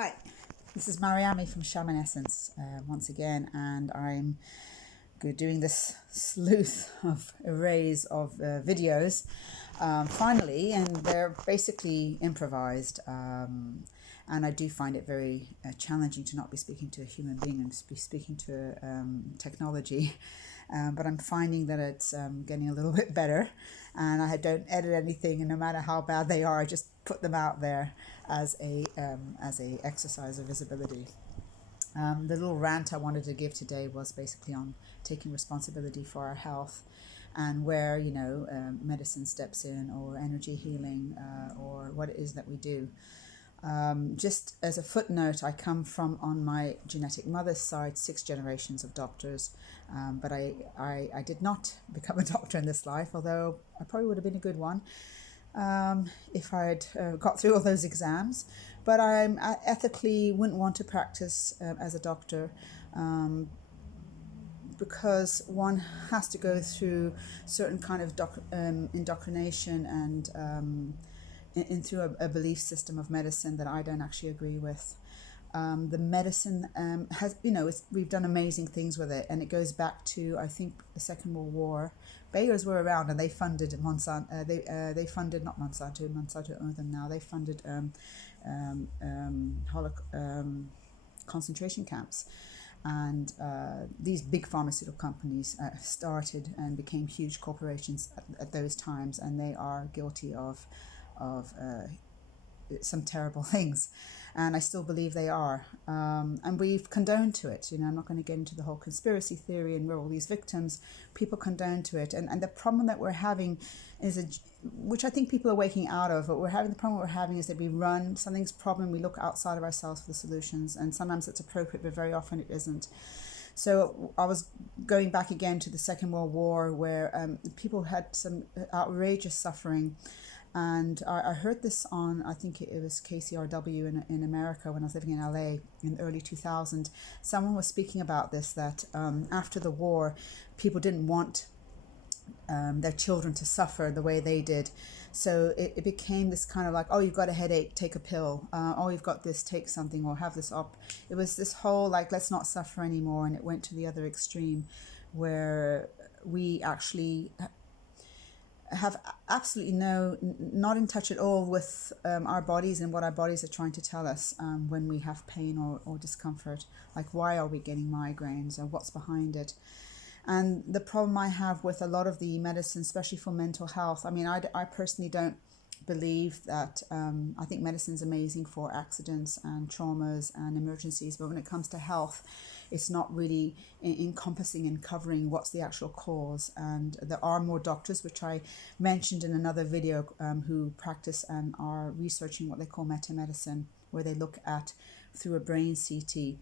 Hi, this is Mariami from Shamanessence once again, and I'm doing this sleuth of arrays of videos finally, and they're basically improvised. And I do find it very challenging to not be speaking to a human being and be speaking to technology. But I'm finding that it's getting a little bit better, and I don't edit anything, and no matter how bad they are, I just put them out there as a exercise of visibility. The little rant I wanted to give today was basically on taking responsibility for our health, and where medicine steps in, or energy healing, or what it is that we do. Just as a footnote, I come from, on my genetic mother's side, 6 generations of doctors, but I did not become a doctor in this life, although I probably would have been a good one if I had got through all those exams. But I ethically wouldn't want to practice as a doctor, because one has to go through certain kind of indoctrination and through a belief system of medicine that I don't actually agree with. The medicine has, we've done amazing things with it, and it goes back to, I think, the Second World War. Bayers were around, and they funded Monsanto. They funded, not Monsanto. Monsanto owned them now. They funded concentration camps, and these big pharmaceutical companies started and became huge corporations at those times, and they are guilty of some terrible things, and I still believe they are, and we've condoned to it. I'm not going to get into the whole conspiracy theory and we're all these victims. People condone to it, and the problem that we're having is which I think people are waking out of, but the problem we're having is that we run something's problem, we look outside of ourselves for the solutions, and sometimes it's appropriate, but very often it isn't. So I was going back again to the Second World War, where people had some outrageous suffering. And I heard this on, I think it was KCRW in America when I was living in LA in the early 2000s. Someone was speaking about this, that after the war, people didn't want their children to suffer the way they did. So it became this kind of like, oh, you've got a headache, take a pill. Oh, you've got this, take something, or have this up. It was this whole like, let's not suffer anymore. And it went to the other extreme, where we actually have absolutely not in touch at all with our bodies and what our bodies are trying to tell us when we have pain or discomfort. Like, why are we getting migraines, or what's behind it? And the problem I have with a lot of the medicine, especially for mental health, I mean, I personally don't believe that. I think medicine's amazing for accidents and traumas and emergencies, but when it comes to health, it's not really encompassing and covering what's the actual cause. And there are more doctors, which I mentioned in another video, who practice and are researching what they call metamedicine, where they look at, through a brain CT,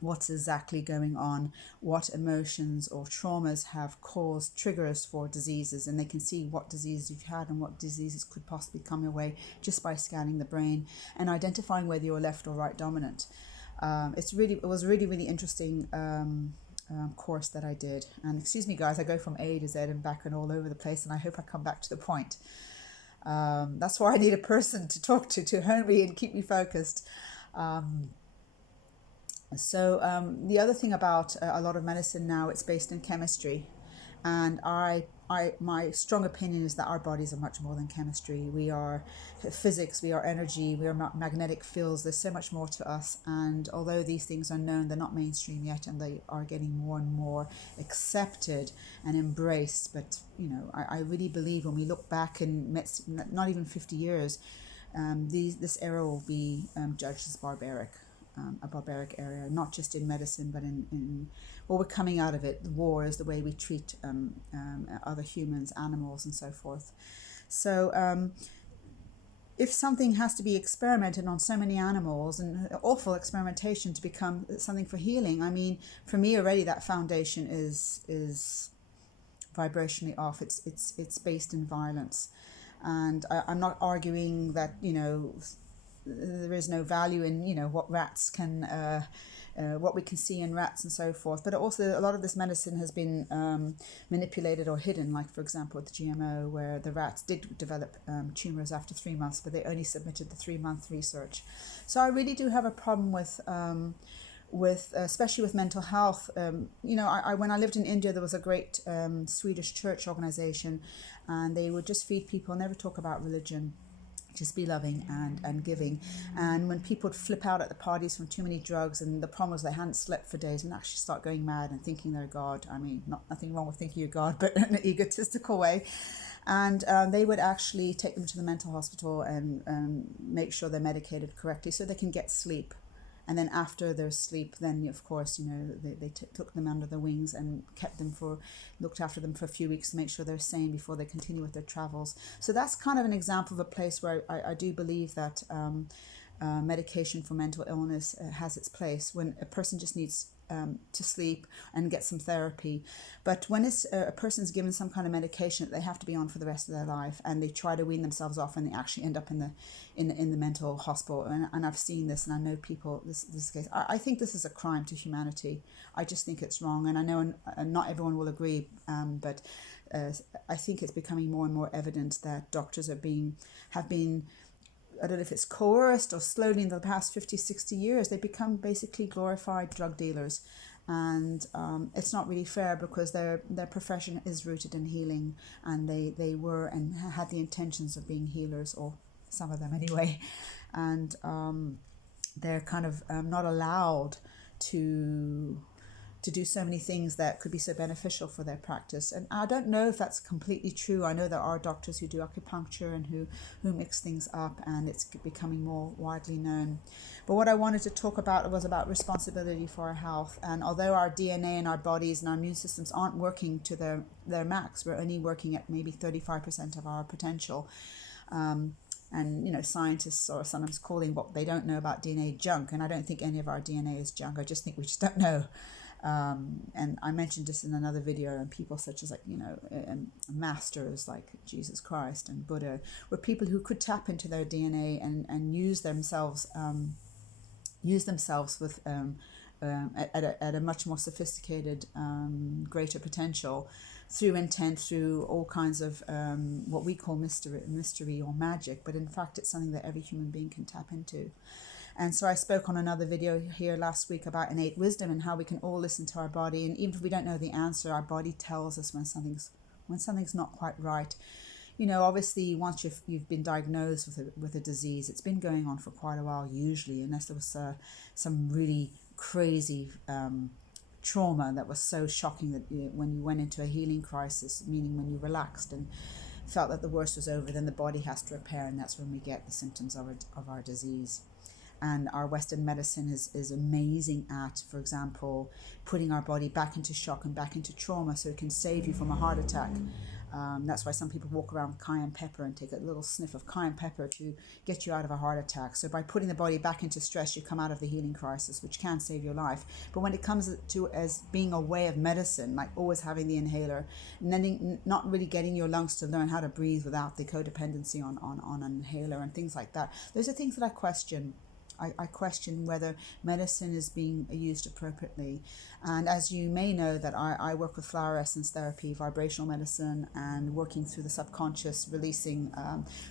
what's exactly going on, what emotions or traumas have caused triggers for diseases, and they can see what diseases you've had and what diseases could possibly come your way just by scanning the brain and identifying whether you're left or right dominant. It was really interesting course that I did. And excuse me guys, I go from A to Z and back and all over the place, and I hope I come back to the point. That's why I need a person to talk to hone me and keep me focused. So the other thing about a lot of medicine now, it's based in chemistry, and my strong opinion is that our bodies are much more than chemistry. We are physics, we are energy, we are magnetic fields. There's so much more to us, and although these things are known, they're not mainstream yet, and they are getting more and more accepted and embraced. But I really believe when we look back in not even 50 years, this era will be judged as barbaric. A barbaric area, not just in medicine, but in we're coming out of it. The wars, the way we treat other humans, animals, and so forth. So if something has to be experimented on so many animals, and awful experimentation to become something for healing, I mean, for me already that foundation is vibrationally off. It's based in violence, and I'm not arguing that there is no value in what rats can what we can see in rats and so forth. But also a lot of this medicine has been manipulated or hidden, like for example with the GMO, where the rats did develop tumors after 3 months, but they only submitted the 3-month research. So I really do have a problem with especially with mental health. I when I lived in India, there was a great Swedish church organization, and they would just feed people, never talk about religion, just be loving and giving. And when people would flip out at the parties from too many drugs, and the problem was they hadn't slept for days, and actually start going mad and thinking they're God. I mean, nothing wrong with thinking you're God, but in an egotistical way. And they would actually take them to the mental hospital and make sure they're medicated correctly so they can get sleep. And then after their sleep, then of course, they took them under their wings and looked after them for a few weeks to make sure they're sane before they continue with their travels. So that's kind of an example of a place where I do believe that medication for mental illness has its place when a person just needs to sleep and get some therapy. But when it's a person's given some kind of medication that they have to be on for the rest of their life, and they try to wean themselves off, and they actually end up in the mental hospital, and I've seen this, and I know people this case. I think this is a crime to humanity. I just think it's wrong, and I know not everyone will agree, but I think it's becoming more and more evident that doctors have been I don't know if it's coerced or slowly in the past 50, 60 years, they become basically glorified drug dealers. And it's not really fair, because their profession is rooted in healing, and they were and had the intentions of being healers, or some of them anyway. And they're kind of not allowed to do so many things that could be so beneficial for their practice. And I don't know if that's completely true. I know there are doctors who do acupuncture and who mix things up, and it's becoming more widely known. But what I wanted to talk about was about responsibility for our health. And although our DNA and our bodies and our immune systems aren't working to their max, we're only working at maybe 35% of our potential. And scientists are sometimes calling what they don't know about DNA junk, and I don't think any of our DNA is junk. I just think we just don't know. And I mentioned this in another video, and people such as masters like Jesus Christ and Buddha were people who could tap into their DNA and use themselves with at a much more sophisticated, greater potential, through intent, through all kinds of what we call mystery or magic, but in fact it's something that every human being can tap into. And so I spoke on another video here last week about innate wisdom and how we can all listen to our body, and even if we don't know the answer, our body tells us when something's not quite right. Obviously, once you've been diagnosed with a disease, it's been going on for quite a while usually, unless there was some really crazy trauma that was so shocking that when you went into a healing crisis, meaning when you relaxed and felt that the worst was over, then the body has to repair, and that's when we get the symptoms of our disease. And our Western medicine is amazing at, for example, putting our body back into shock and back into trauma so it can save you from a heart attack. That's why some people walk around with cayenne pepper and take a little sniff of cayenne pepper to get you out of a heart attack. So by putting the body back into stress, you come out of the healing crisis, which can save your life. But when it comes to as being a way of medicine, like always having the inhaler, and then not really getting your lungs to learn how to breathe without the codependency on an inhaler and things like that, those are things that I question. I question whether medicine is being used appropriately. And as you may know, that I work with flower essence therapy, vibrational medicine, and working through the subconscious, releasing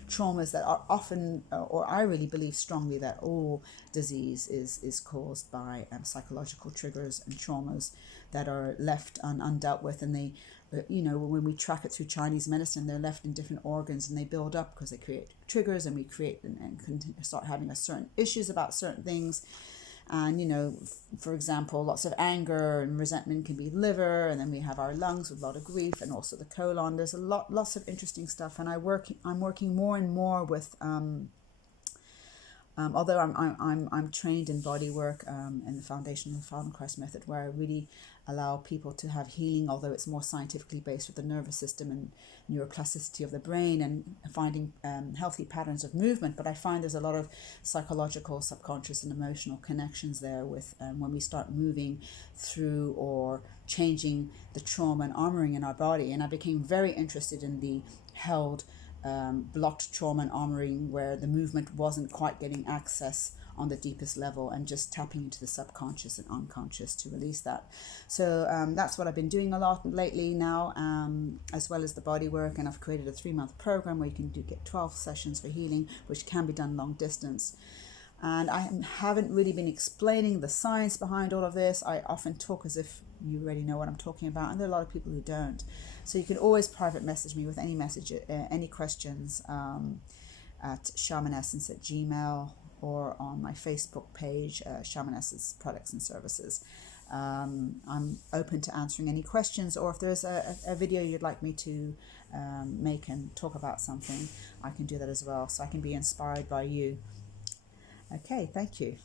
traumas that are often, or I really believe strongly that all disease is caused by psychological triggers and traumas that are left undealt with. And they, when we track it through Chinese medicine, they're left in different organs, and they build up because they create triggers, and we create and start having certain issues about certain things. And for example, lots of anger and resentment can be liver, and then we have our lungs with a lot of grief, and also the colon. There's lots of interesting stuff, and I'm working more and more with although I'm trained in body work in the foundation of the Feldenkrais method, where I really allow people to have healing, although it's more scientifically based with the nervous system and neuroplasticity of the brain and finding healthy patterns of movement. But I find there's a lot of psychological, subconscious and emotional connections there with when we start moving through or changing the trauma and armoring in our body. And I became very interested in the held blocked trauma and armoring, where the movement wasn't quite getting access on the deepest level, and just tapping into the subconscious and unconscious to release that. So that's what I've been doing a lot lately now, as well as the body work. And I've created a 3-month program where you can get 12 sessions for healing, which can be done long distance. And I haven't really been explaining the science behind all of this. I often talk as if you already know what I'm talking about, and there are a lot of people who don't. So you can always private message me with any message, any questions, at shamanessence@gmail.com, or on my Facebook page, Shamanessence Products and Services. I'm open to answering any questions, or if there's a video you'd like me to make and talk about something, I can do that as well, so I can be inspired by you. Okay, thank you.